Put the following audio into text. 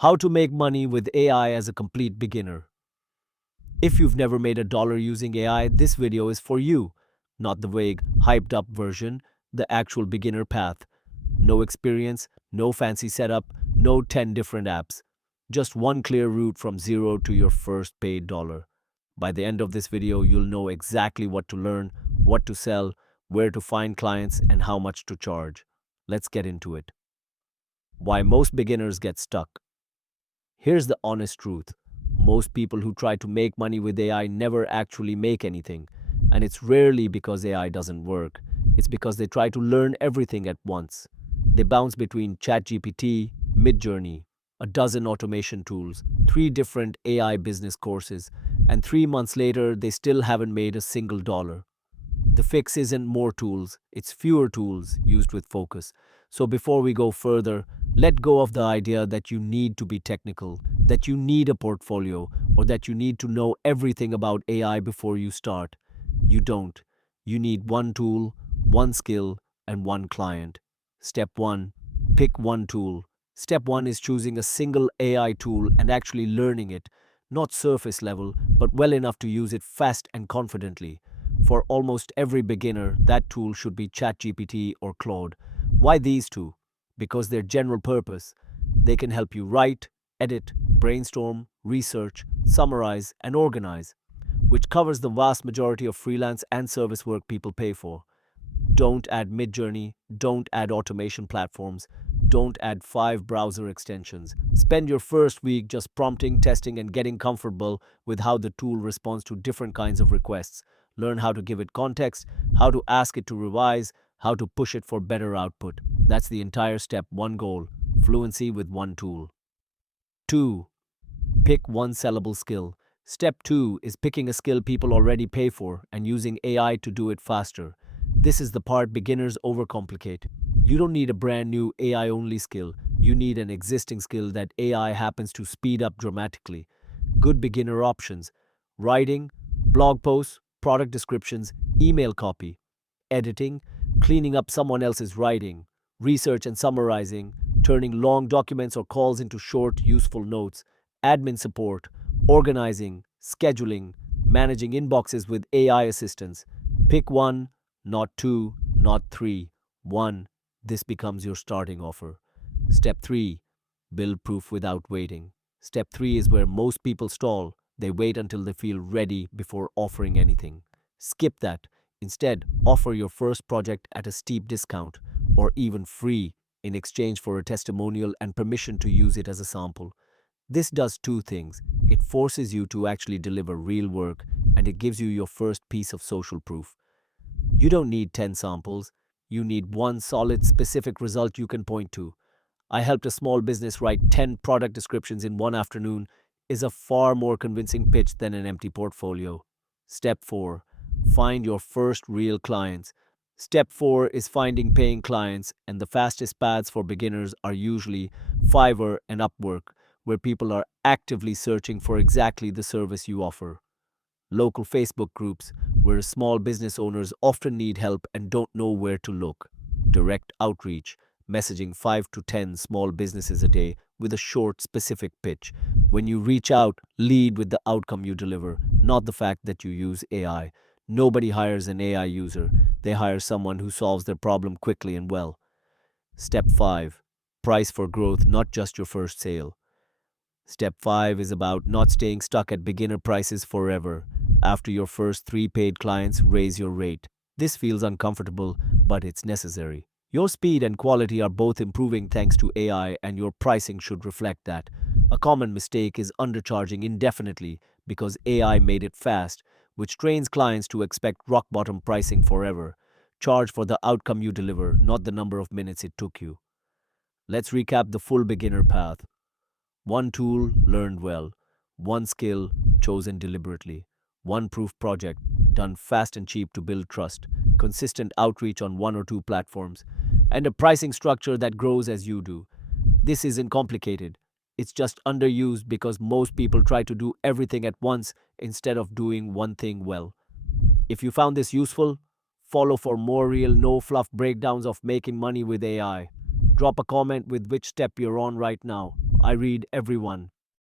How to make money with AI as a complete beginner. If you've never made a dollar using AI, this video is for you. Not the vague, hyped up version, the actual beginner path. No experience, no fancy setup, no 10 different apps. Just one clear route from zero to your first paid dollar. By the end of this video, you'll know exactly what to learn, what to sell, where to find clients, and how much to charge. Let's get into it. Why most beginners get stuck. Here's the honest truth. Most people who try to make money with AI never actually make anything. And it's rarely because AI doesn't work. It's because they try to learn everything at once. They bounce between ChatGPT, Midjourney, a dozen automation tools, 3 different AI business courses, and 3 months later, they still haven't made a single dollar. The fix isn't more tools, it's fewer tools used with focus. So before we go further, let go of the idea that you need to be technical, that you need a portfolio, or that you need to know everything about AI before you start. You don't. You need one tool, one skill, and one client. Step 1. Pick one tool. Step 1 is choosing a single AI tool and actually learning it, not surface level, but well enough to use it fast and confidently. For almost every beginner, that tool should be ChatGPT or Claude. Why these two? Because their general purpose. They can help you write, edit, brainstorm, research, summarize, and organize, which covers the vast majority of freelance and service work people pay for. Don't add Midjourney, don't add automation platforms, don't add 5 browser extensions. Spend your first week just prompting, testing, and getting comfortable with how the tool responds to different kinds of requests. Learn how to give it context, how to ask it to revise, how to push it for better output. That's the entire step 1 goal, fluency with one tool. 2. Pick one sellable skill. Step 2 is picking a skill people already pay for and using AI to do it faster. This is the part beginners overcomplicate. You don't need a brand new AI-only skill. You need an existing skill that AI happens to speed up dramatically. Good beginner options: writing, blog posts, product descriptions, email copy, editing, cleaning up someone else's writing, research and summarizing, turning long documents or calls into short, useful notes, admin support, organizing, scheduling, managing inboxes with AI assistants. Pick one, not two, not three. One. This becomes your starting offer. Step 3. Build proof without waiting. Step 3 is where most people stall. They wait until they feel ready before offering anything. Skip that. Instead, offer your first project at a steep discount or even free in exchange for a testimonial and permission to use it as a sample. This does 2 things. It forces you to actually deliver real work, and it gives you your first piece of social proof. You don't need 10 samples. You need one solid, specific result you can point to. I helped a small business write 10 product descriptions in one afternoon is a far more convincing pitch than an empty portfolio. Step 4. Find your first real clients. Step 4 is finding paying clients, and the fastest paths for beginners are usually Fiverr and Upwork, where people are actively searching for exactly the service you offer. Local Facebook groups, where small business owners often need help and don't know where to look. Direct outreach, messaging 5 to 10 small businesses a day with a short, specific pitch. When you reach out, lead with the outcome you deliver, not the fact that you use AI. Nobody hires an AI user. They hire someone who solves their problem quickly and well. Step 5. Price for growth, not just your first sale. Step 5 is about not staying stuck at beginner prices forever. After your first 3 paid clients, raise your rate. This feels uncomfortable, but it's necessary. Your speed and quality are both improving thanks to AI, and your pricing should reflect that. A common mistake is undercharging indefinitely because AI made it fast, which trains clients to expect rock bottom pricing forever. Charge for the outcome you deliver, not the number of minutes it took you. Let's recap the full beginner path. One tool learned well, one skill chosen deliberately, one proof project done fast and cheap to build trust, consistent outreach on 1 or 2 platforms, and a pricing structure that grows as you do. This isn't complicated. It's just underused because most people try to do everything at once instead of doing one thing well. If you found this useful, follow for more real, no fluff breakdowns of making money with AI. Drop a comment with which step you're on right now. I read every one.